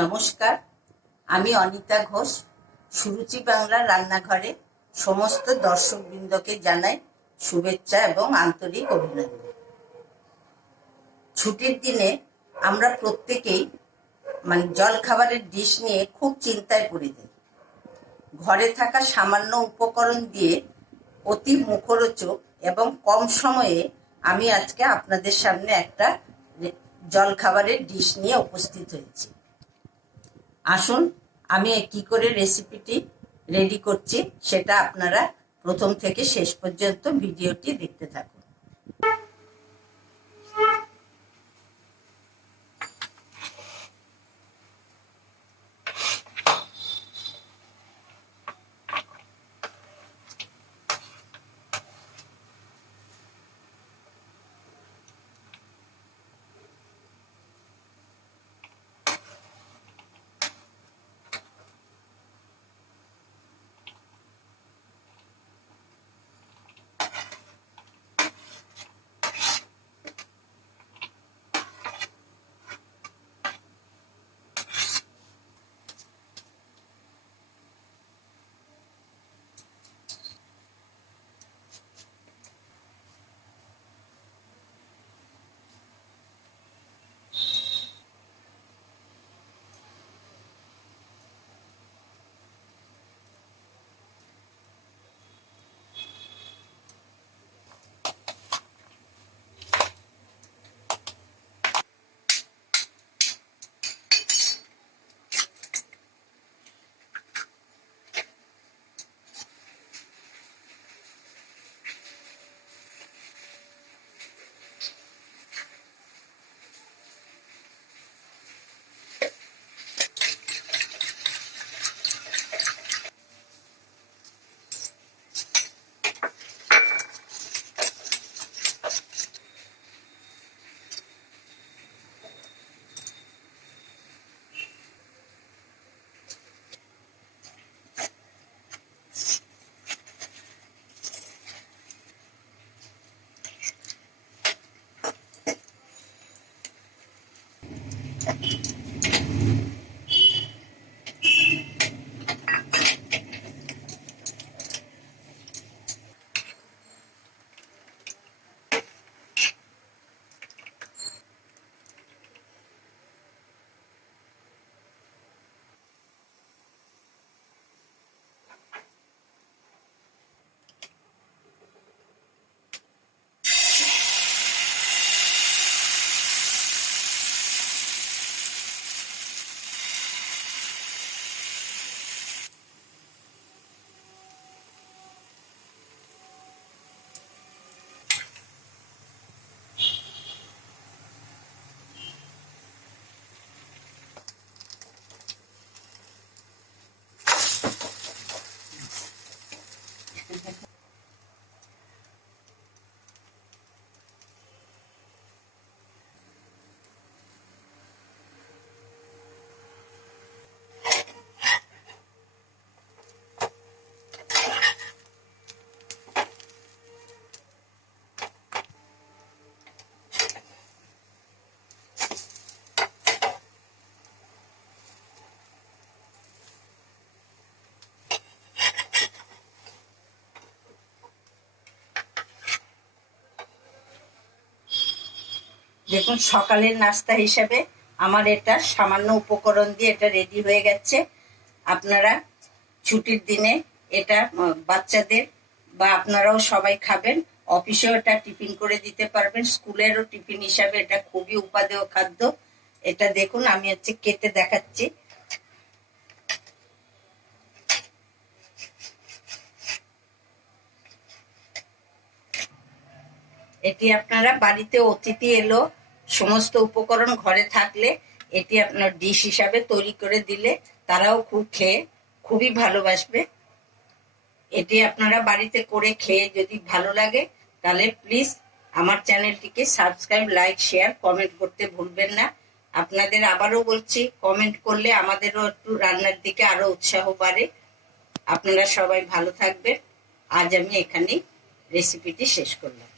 নমস্কার, আমি অনিতা ঘোষ। সুরুচি বাংলার রান্নাঘরে সমস্ত দর্শকবৃন্দকে জানাই শুভেচ্ছা এবং আন্তরিক অভিনন্দন। ছুটির দিনে আমরা প্রত্যেকেই জলখাবারের ডিশ নিয়ে খুব চিন্তায় পড়ে যাই। ঘরে থাকা সামান্য উপকরণ দিয়ে অতি মুখরোচক এবং কম সময়ে আমি আজকে আপনাদের সামনে একটা জলখাবারের ডিশ নিয়ে উপস্থিত হয়েছি। আসুন আমি কি করে রেসিপিটি রেডি করছি সেটা আপনারা প্রথম থেকে শেষ পর্যন্ত ভিডিওটি দেখতে থাকুন। দেখুন, সকালের নাস্তা হিসাবে আমার এটা সামান্য উপকরণ দিয়ে এটা রেডি হয়ে গেছে। আপনারা ছুটির দিনে এটা বাচ্চাদের বা আপনারাও সবাই খাবেন, অফিসেও এটা টিফিন করে দিতে পারবেন, স্কুলেরও টিফিন হিসাবে এটা খুবই উপাদেয় খাদ্য। এটা দেখুন, আমি কেটে দেখাচ্ছি। এটি আপনারা বাড়িতে অতিথি এলো, সমস্ত উপকরণ ঘরে থাকলে এটি আপনার ডিশ হিসাবে তৈরি করে দিলে তারাও খেয়ে খুবই ভালোবাসবে। এটি আপনারা বাড়িতে করে খেয়ে যদি ভালো লাগে তাহলে প্লিজ আমার চ্যানেলটিকে সাবস্ক্রাইব, লাইক, শেয়ার, কমেন্ট করতে ভুলবেন না। আপনাদের আবারও বলছি, কমেন্ট করলে আমাদেরও একটু রান্নার দিকে আরো উৎসাহ বাড়ে। আপনারা সবাই ভালো থাকবেন। আজ আমি এখানেই রেসিপিটি শেষ করলাম।